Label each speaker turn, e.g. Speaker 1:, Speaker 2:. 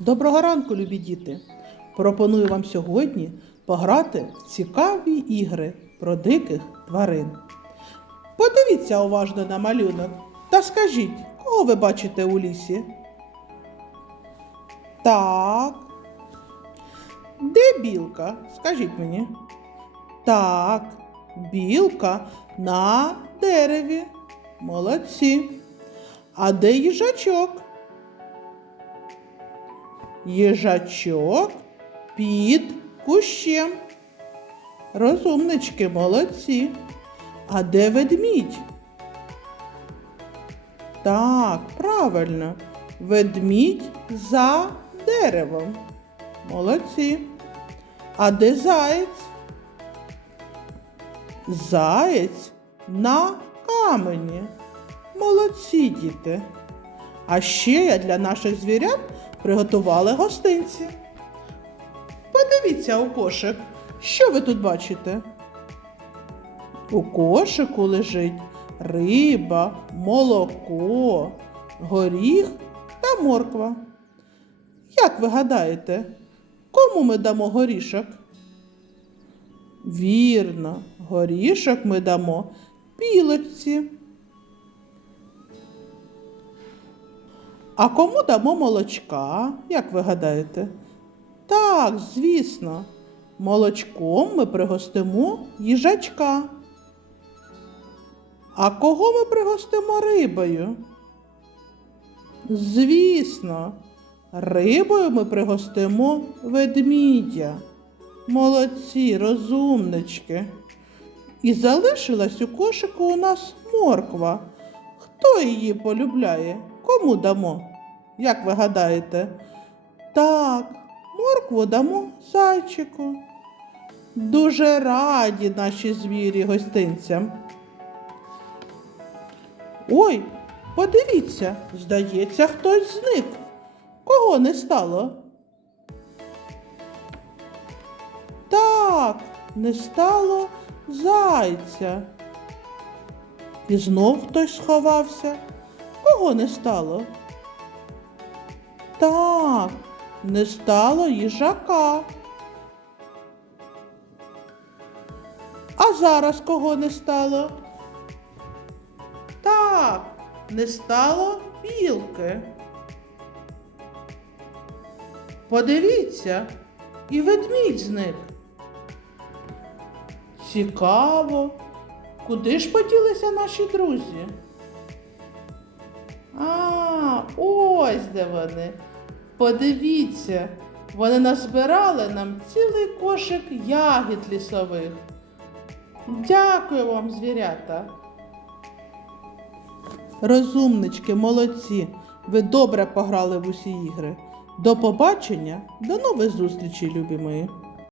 Speaker 1: Доброго ранку, любі діти! Пропоную вам сьогодні пограти в цікаві ігри про диких тварин. Подивіться уважно на малюнок та скажіть, кого ви бачите у лісі? Так. Де білка? Скажіть мені. Так, білка на дереві. Молодці. А де їжачок? Їжачок під кущем. Розумнички, молодці. А де ведмідь? Так, правильно. Ведмідь за деревом. Молодці. А де заєць? Заєць на камені. Молодці діти. А ще я для наших звірят приготувала гостинці. Подивіться у кошик, що ви тут бачите? У кошику лежить риба, молоко, горіх та морква. Як ви гадаєте, кому ми дамо горішок? Вірно, горішок ми дамо білочці. А кому дамо молочка, як ви гадаєте? Так, звісно, молочком ми пригостимо їжачка. А кого ми пригостимо рибою? Звісно, рибою ми пригостимо ведмідя. Молодці, розумнички. І залишилась у кошику у нас морква. Хто її полюбляє? Кому дамо? Як ви гадаєте? Так, моркву дамо зайчику. Дуже раді наші звірі гостинцям. Ой, подивіться, здається, хтось зник. Кого не стало? Так, не стало зайця. І знов хтось сховався. Кого не стало? Так, не стало їжака. А зараз кого не стало? Так, не стало білки. Подивіться, і ведмідь зник. Цікаво, куди ж поділися наші друзі? А, ось де вони. Подивіться, вони назбирали нам цілий кошик ягід лісових. Дякую вам, звірята. Розумнички, молодці. Ви добре пограли в усі ігри. До побачення, до нових зустрічей, любі мої.